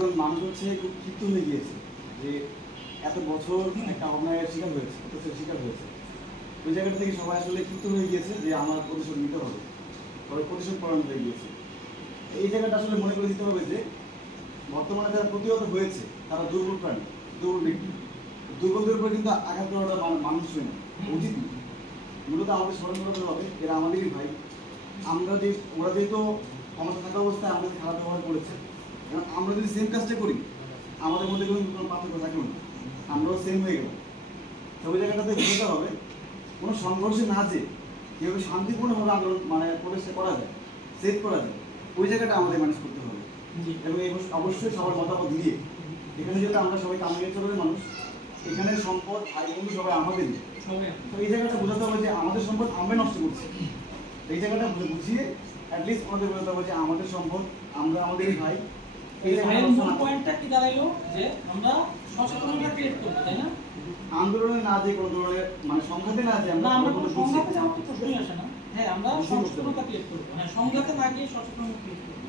একজন মানুষ হচ্ছে খুব ক্ষিপ্ত হয়ে গিয়েছে যে এত বছর একটা অন্যায়ের শিকার হয়েছে, অত্যাচারের শিকার হয়েছে। ওই জায়গাটা থেকে সবাই আসলে ক্ষিপ্ত হয়ে গিয়েছে যে আমার প্রতিশোধ নিতে হবে, তবে প্রতিশোধ পরায়ণ হয়ে গিয়েছে। এই জায়গাটা আসলে মনে করে দিতে হবে যে বর্তমানে যারা প্রতিহত হয়েছে তারা দুর্বল প্রাণী, দুর্বল ব্যক্তি। দুর্বলদের উপরে কিন্তু আঘাত করাটা মানুষই না, উচিত না। মূলত আমাদের স্মরণ করতে হবে এরা আমাদেরই ভাই। আমরা যে ওরা যেহেতু ক্ষমতা থাকা অবস্থায় আমাদের খারাপ ব্যবহার করেছে, এবং আমরা যদি সেম কাজটা করি আমাদের মধ্যে কোনো পার্থক্য থাকলো না, আমরাও সেম হয়ে গেলাম। তো ওই জায়গাটাতে বুঝতে হবে কোনো সংঘর্ষে না যে কীভাবে শান্তিপূর্ণভাবে আন্দোলন মানে প্রচেষ্টা করা যায়, সেভ করা যায়, ওই জায়গাটা আমাদের ম্যানেজ করতে হবে। এবং এই অবশ্যই সবার মতামত দিয়ে এখানে যেহেতু আমরা সবাই কামিয়েশ্বরের মানুষ, এখানের সম্পদ ভাই বন্ধু সবাই আমাদেরই। তো এই জায়গাটা বোঝাতে হবে যে আমাদের সম্পদ আমরা নষ্ট করছি। এই জায়গাটা বুঝিয়ে অ্যাটলিস্ট আমাদের বোঝাতে হবে যে আমাদের সম্পদ আমরা আমাদেরই ভাই। এই পয়েন্টটা কি দাঁড়াইলো যে আমরা সচেতনতা ক্রিয়েট করব, তাই না? আন্দোলনে না যে কোনো ধরনের মানে সংঘাতে না যে আমরা কোনো সংঘাতে যাওয়ার তো প্রশ্নই আসে না। হ্যাঁ, আমরা সচেতনতা ক্রিয়েট করব। হ্যাঁ, সংঘাতে না গিয়ে সচেতনতা ক্রিয়েট করব।